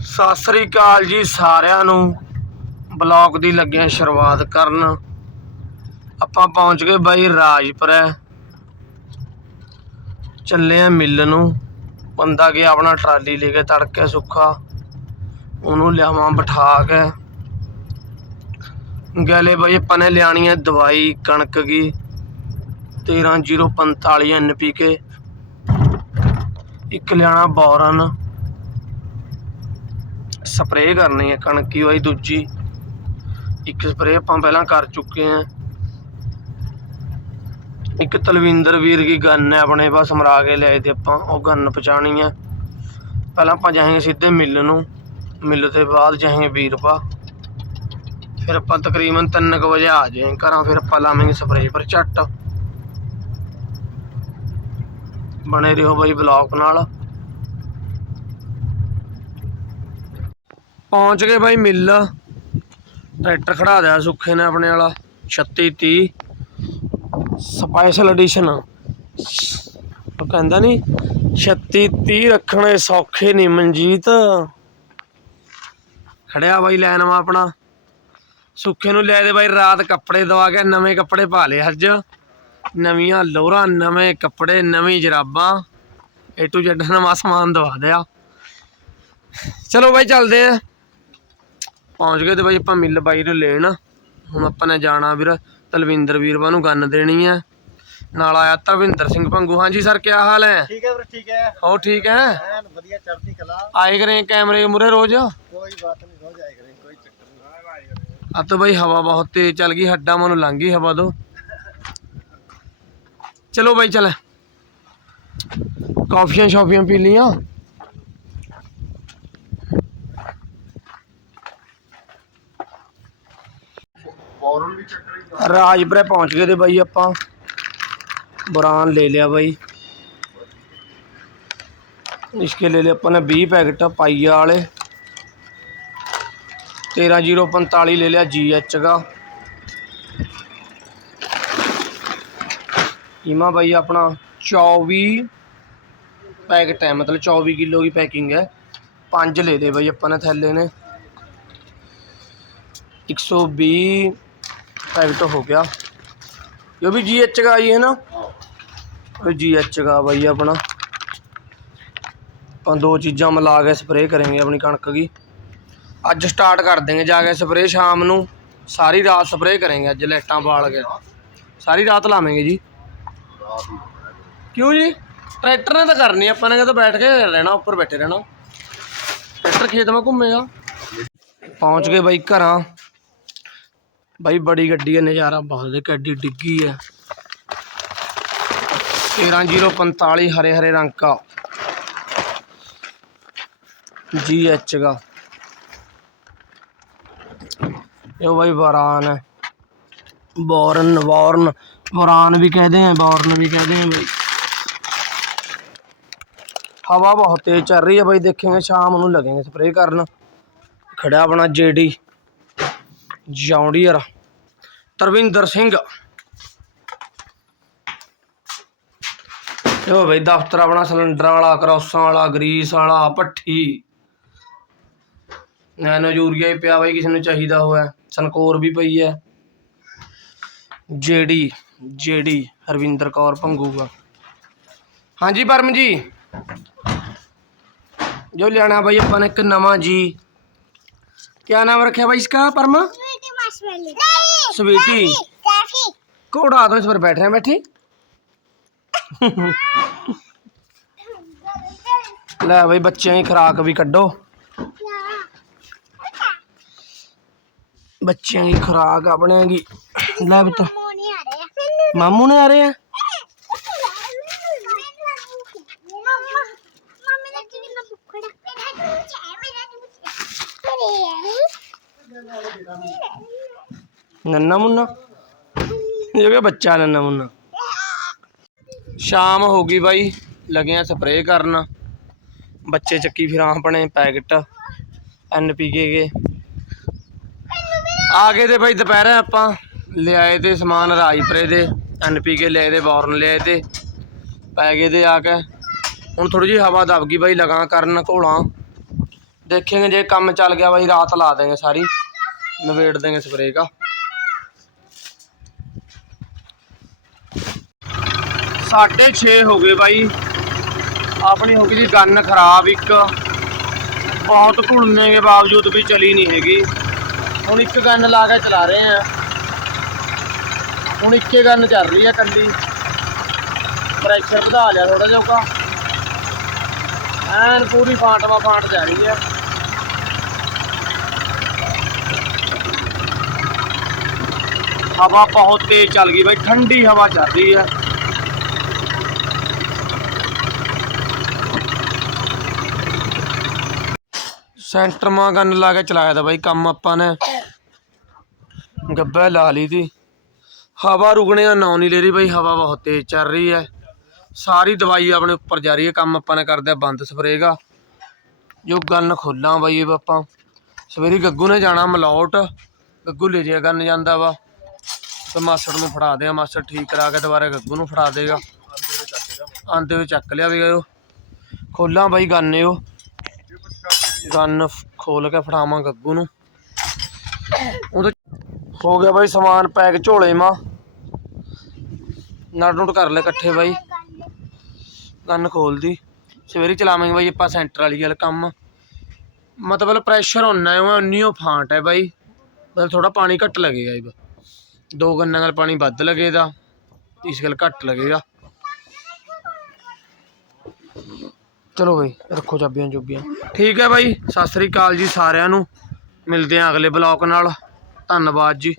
ਸਤਿ ਸ੍ਰੀ ਅਕਾਲ ਜੀ ਸਾਰਿਆਂ ਨੂੰ। ਬਲੌਗ ਦੀ ਲੱਗਿਆ ਸ਼ੁਰੂਆਤ ਕਰਨ। ਆਪਾਂ ਪਹੁੰਚ ਗਏ ਬਾਈ ਰਾਜਪੁਰਾ। ਚੱਲੇ ਆ ਮਿੱਲ ਨੂੰ। ਬੰਦਾ ਗਿਆ ਆਪਣਾ ਟਰਾਲੀ ਲੈ ਕੇ ਤੜਕੇ ਸੁੱਖਾ। ਉਹਨੂੰ ਲਿਆਵਾਂ ਬਿਠਾ ਕੇ। ਗਲੇ ਬਾਈ ਆਪਾਂ ਨੇ ਲਿਆਣੀ ਹੈ ਦਵਾਈ ਕਣਕ ਦੀ 13045 ਐਨਪੀਕੇ ਇੱਕ ਲਿਆਣਾ ਬੋਰਨ। ਸਪਰੇਅ ਕਰਨੀ ਹੈ, ਕਣਕ ਦੀ ਵਾਈ ਦੂਜੀ। ਇੱਕ ਸਪਰੇਅ ਆਪਾਂ ਪਹਿਲਾਂ ਕਰ ਚੁੱਕੇ ਹਾਂ। ਇੱਕ ਤਲਵਿੰਦਰ ਵੀਰ ਦੀ ਗਨ ਹੈ ਆਪਣੇ ਪਾਸ ਸਮਰਾ ਕੇ ਲਿਆਏ ਤੇ ਆਪਾਂ, ਉਹ ਗਨ ਪਹੁੰਚਾਣੀ ਹੈ। ਪਹਿਲਾਂ ਆਪਾਂ ਜਾਵਾਂਗੇ ਸਿੱਧੇ ਮਿੱਲ ਨੂੰ। ਮਿੱਲ ਤੋਂ ਬਾਅਦ ਜਾਵਾਂਗੇ ਵੀਰਪਾ। ਫਿਰ ਆਪਾਂ ਤਕਰੀਬਨ 3 ਵਜੇ ਆ ਜਾਏ ਘਰਾਂ, ਫਿਰ ਆਪਾਂ ਲਾਵਾਂਗੇ ਸਪਰੇਅ ਪਰ ਝੱਟ। ਬਣੇ ਰਹੋ ਬਾਈ ਬਲੌਗ ਨਾਲ। ਪਹੁੰਚ ਗਏ ਬਾਈ ਮਿੱਲ। ਟਰੈਕਟਰ ਖੜਾ ਦਿਆ ਸੁੱਖੇ ਨੇ ਆਪਣੇ ਵਾਲਾ 3630 ਸਪੈਸ਼ਲ ਐਡੀਸ਼ਨ ਉਹ ਕਹਿੰਦਾ ਨਹੀਂ 3630 ਰੱਖਣੇ ਸੌਖੇ ਨਹੀਂ ਮਨਜੀਤ। ਖੜਿਆ ਬਾਈ ਲੈਣ ਵਾ ਆਪਣਾ। ਸੁੱਖੇ ਨੂੰ ਲੈ ਦੇ ਬਾਈ ਰਾਤ ਕੱਪੜੇ ਦਵਾ ਕੇ, ਨਵੇਂ ਕੱਪੜੇ ਪਾ ਲਏ ਅੱਜ। ਨਵੀਆਂ ਲੋਰਾਂ, ਨਵੇਂ ਕੱਪੜੇ, ਨਵੀਂ ਜਰਾਬਾਂ। ਏ ਟੂ ਜ਼ੈਡ ਨਵਾਂ ਸਮਾਨ ਦਵਾ ਦਿਆ। ਚਲੋ ਬਾਈ ਚੱਲਦੇ ਆ। ਪਹੁੰਚ ਗਏ ਤੇ ਬਾਈ ਆਪਾਂ ਮਿੱਲ ਬਾਈ ਨੂੰ ਲੈਣ। ਹੁਣ ਆਪਾਂ ਨੇ ਜਾਣਾ ਵੀਰ ਤਲਵਿੰਦਰ ਵੀਰਵਾ ਨੂੰ ਗੰਨ ਦੇਣੀ ਆ। ਨਾਲ ਆਇਆ ਤਰਵਿੰਦਰ ਸਿੰਘ ਭੰਗੂ। ਹਾਂਜੀ ਸਰ ਕੀ ਹਾਲ ਹੈ? ਠੀਕ ਹੈ ਵੀਰ ਠੀਕ ਹੈ। ਹੋ ਠੀਕ ਹੈ? ਐਨ ਵਧੀਆ ਚੜ੍ਹਦੀ ਕਲਾ। ਆਏ ਕਰੇ ਕੈਮਰੇ ਮੁਰੇ ਰੋਜ਼? ਕੋਈ ਬਾਤ ਨਹੀਂ ਹੋ ਜਾਏ ਕਰੇ ਕੋਈ ਚੱਕਰ ਨਹੀਂ। ਆ ਤਾਂ ਬਾਈ ਹਵਾ ਬਹੁਤ ਤੇਜ਼ ਚੱਲ ਗਈ ਹੱਡਾਂ ਮਨੂੰ ਲੰਘ ਗਈ ਹਵਾ ਤੋਂ। ਚਲੋ ਬਾਈ ਚੱਲ। ਕਾਫੀਆਂ ਸ਼ਾਫੀਆਂ ਪੀ ਲੀਆਂ ਫੌਰਨ ਵੀ ਚੱਕਰ ਰਾਜਪੁਰੇ ਪਹੁੰਚ ਗਏ ਤੇ ਬਾਈ ਆਪਾਂ ਬੁਰਾਨ ਲੈ ਲਿਆ ਬਾਈ ਇਸਕੇ ਲੈ ਲਿਆ ਆਪਾਂ ਨੇ 20 ਪੈਕਟ ਪਾਈਆ ਵਾਲੇ 13045 ਲੈ ਲਿਆ ਜੀਐਚ ਦਾ ਕੀਮਾ ਬਾਈ ਆਪਣਾ 24 ਪੈਕਟ ਹੈ ਮਤਲਬ 24 ਕਿਲੋ ਦੀ ਪੈਕਿੰਗ ਹੈ ਪੰਜ ਲੈ ਲਏ ਬਾਈ ਆਪਾਂ ਨੇ ਥੈਲੇ ਨੇ फाइव तो ਹੋ ਗਿਆ। ये भी जी एच का आई है ना ये जी एच का भाई अपना अपन दो चीज़ा मिला के स्प्रे करेंगे अपनी कणक की ਅੱਜ ਸਟਾਰਟ ਕਰ ਦੇਂਗੇ ਜਾ ਕੇ ਸਪਰੇ ਸ਼ਾਮ ਨੂੰ ਸਾਰੀ ਰਾਤ ਸਪਰੇ ਕਰਾਂਗੇ ਅੱਜ ਲਾਈਟਾਂ ਬਾਲ ਕੇ। ਸਾਰੀ ਰਾਤ ਲਾਵਾਂਗੇ ਜੀ। ਕਿਉਂ ਜੀ? ਟਰੈਕਟਰ ਨੇ ਤਾਂ ਕਰਨੀ ਆਪਾਂ ਨੇ ਤਾਂ ਬੈਠ ਕੇ ਰਹਿਣਾ, ਉੱਪਰ ਬੈਠੇ ਰਹਿਣਾ। ਟਰੈਕਟਰ ਖੇਤ ਮਾ ਘੁੰਮੇਗਾ। ਪਹੁੰਚ ਗਏ ਬਾਈ ਘਰਾਂ। भाई बड़ी गड्डी है नज़ारा बहुत देख एड्डी डिगी है। तेरह ज़ीरो पंताली हरे हरे रंग का। जी एच का। यो भाई वरान है। बॉर्न वॉर्न वरान भी कहते हैं बोरन भी कहते हैं भाई। हवा बहुत तेज़ चल रही है भाई, देखेंगे, शाम लगेंगे स्प्रे करना खड़ा अपना JD John Deere Tarvinder Singh. ਲੋ ਬਈ, ਦਫ਼ਤਰ ਆਪਣਾ ਸਿਲੰਡਰਾਂ ਵਾਲਾ, ਕਰੌਸਾਂ ਵਾਲਾ, ਗਰੀਸ ਵਾਲਾ ਪੱਠੀ ਨੈਨੋ ਯੂਰੀਆ ਹੀ ਪਿਆ ਬਈ, ਕਿਸੇ ਨੂੰ ਚਾਹੀਦਾ ਹੋਇਆ। ਸਨਕੋਰ ਵੀ ਪਈ ਹੈ। ਜੇਡੀ ਜੇਡੀ ਹਰਵਿੰਦਰ ਕੌਰ ਭੰਗੂਗਾ। ਹਾਂਜੀ, ਪਰਮ ਜੀ। ਜੋ ਲਿਆਣਾ ਬਈ ਆਪਾਂ ਨੇ ਇੱਕ ਨਵਾਂ ਜੀ। ਕਿਆ ਨਾਮ ਰੱਖਿਆ ਭਾਈ ਇਸਕਾ, ਪਰਮਾ? स्वीटी। को उड़ा दो इस पर बैठ रहे हैं बैठी? ला भाई बच्चे की खुराक भी कड्डो बच्चे की खुराक अपने की। ले तो मामू ने आ रहे हैं। ਨੰਨਾ ਮੁੰਨਾ? ਇਹ ਕਿ ਬੱਚਾ ਨੰਨਾ ਮੁੰਨਾ। ਸ਼ਾਮ ਹੋ ਗਈ ਬਾਈ, ਲੱਗੇ ਆ ਸਪਰੇਅ ਕਰਨ। ਬੱਚੇ ਚੱਕੀ ਫਿਰਾਂ ਆਪਣੇ ਪੈਕਟ, ਐਨ ਪੀ ਕੇ ਕੇ। ਆ ਗਏ ਤੇ ਬਾਈ ਦੁਪਹਿਰ ਆਪਾਂ, ਲਿਆਏ ਤੇ ਸਮਾਨ ਰਾਜਪਰੇ ਦੇ, ਐਨ ਪੀ ਕੇ ਲਿਆਏ ਤੇ ਬੌਰਨ ਲਿਆਏ ਤੇ। ਪੈ ਗਏ ਤੇ ਆ ਕੇ, ਹੁਣ ਥੋੜੀ ਜਿਹੀ ਹਵਾ ਦਬ ਗਈ ਬਾਈ, ਲਗਾ ਕਰਨ ਘੋਲਾਂ। ਦੇਖਾਂਗੇ ਜੇ ਕੰਮ ਚੱਲ ਗਿਆ ਬਾਈ, ਰਾਤ ਲਾ ਦੇਗੇ ਸਾਰੀ ਨਵੇੜ ਦੇਗੇ ਸਪਰੇਅ ਕਾ। 6:30 ਹੋ ਗਏ ਬਾਈ। ਆਪਣੀ ਹੋ ਗਈ ਜੀ ਗੰਨ ਖਰਾਬ ਇੱਕ। ਬਹੁਤ ਘੁਲਣੇ ਦੇ ਬਾਵਜੂਦ ਵੀ ਚਲੀ ਨਹੀਂ ਹੈਗੀ। ਹੁਣ ਇੱਕ ਗੰਨ ਲਾ ਕੇ ਚਲਾ ਰਹੇ ਆ। ਹੁਣ ਇੱਕੇ ਗੰਨ ਚੱਲ ਰਹੀ ਆ ਕੱਲੀ ਪ੍ਰੈਸ਼ਰ ਵਧਾ ਲਿਆ ਥੋੜਾ ਜਿਹਾ ਐਨ ਪੂਰੀ ਫਾਂਟਵਾ ਫਾਂਟ ਜਾ ਰਹੀ ਆ। ਹਵਾ ਬਹੁਤ ਤੇਜ਼ ਚੱਲ ਗਈ ਬਾਈ। ਠੰਡੀ ਹਵਾ ਚੱਲ ਰਹੀ ਆ। ਸੈਂਟਰ ਮਾ ਗੰਨ ਲਾ ਕੇ ਚਲਾਇਆ ਦਾ ਬਾਈ ਕੰਮ ਆਪਾਂ ਨੇ। ਗੱਬੇ ਲਾ ਲਈ ਤੀ ਹਵਾ ਰੁਕਣੇ ਦਾ ਨਾਂ ਨਹੀਂ ਲੈ ਰਹੀ ਬਾਈ, ਹਵਾ ਬਹੁਤ ਤੇਜ਼ ਚੱਲ ਰਹੀ ਹੈ। ਸਾਰੀ ਦਵਾਈ ਆਪਣੇ ਉੱਪਰ ਜਾ ਰਹੀ ਹੈ, ਕੰਮ ਆਪਾਂ ਨੇ ਕਰਦੇ ਬੰਦ ਸਪਰੇਗਾ ਜੋ ਗੰਨ ਖੋਲਾਂ ਬਾਈ ਇਹ ਆਪਾਂ। ਸਵੇਰੇ ਗੱਗੂ ਨੇ ਜਾਣਾ ਮਲੌਟ। ਗੱਗੂ ਲੈ ਜਿਆ ਗੰਨ ਜਾਂਦਾ ਵਾ। ਤੇ ਮਾਸੜ ਨੂੰ ਫੜਾ ਦੇ ਮਾਸੜ ਠੀਕ ਕਰਾ ਕੇ ਦੁਬਾਰਾ ਗੱਗੂ ਨੂੰ ਫੜਾ ਦੇਗਾ। ਆਂਦੇ ਵਿੱਚ ਚੱਕ ਲਿਆ। ਵੀ ਉਹ ਖੋਲਾਂ ਬਾਈ ਗੰਨੇ ਉਹ ਗੰਨ ਖੋਲ ਕੇ ਫੜਾਵਾਂ ਗੱਗੂ ਨੂੰ। ਉਹਦੇ ਹੋ ਗਿਆ ਬਾਈ ਸਮਾਨ ਪੈਕ ਝੋਲੇ ਮਾ। ਨਟ ਨੁਟ ਕਰ ਲੈ ਇਕੱਠੇ ਬਾਈ। ਗੰਨ ਖੋਲਦੀ ਸਵੇਰੇ ਚਲਾਵਾਂਗੇ ਬਾਈ ਆਪਾਂ ਸੈਂਟਰ ਵਾਲੀ ਗੱਲ ਕੰਮ। ਮਤਲਬ ਪ੍ਰੈਸ਼ਰ ਹੋਣਾ ਹੈ ਉਹ ਉਨੀ ਓ ਫਾਂਟ ਹੈ ਬਾਈ। ਮਤਲਬ ਥੋੜਾ ਪਾਣੀ ਘੱਟ ਲੱਗੇਗਾ ਇਹ ਦੋ ਗੰਨਾਂ ਨਾਲ ਪਾਣੀ ਵੱਧ ਲੱਗੇਗਾ। ਇਸ ਗੱਲ ਘੱਟ ਲੱਗੇਗਾ। ਚਲੋ ਬਾਈ, ਰੱਖੋ ਚਾਬੀਆਂ ਚੁੱਬੀਆਂ। ਠੀਕ ਹੈ ਬਾਈ, ਸਤਿ ਸ੍ਰੀ ਅਕਾਲ ਜੀ ਸਾਰਿਆਂ ਨੂੰ। ਮਿਲਦੇ ਹਾਂ ਅਗਲੇ ਬਲੌਗ ਨਾਲ। ਧੰਨਵਾਦ ਜੀ।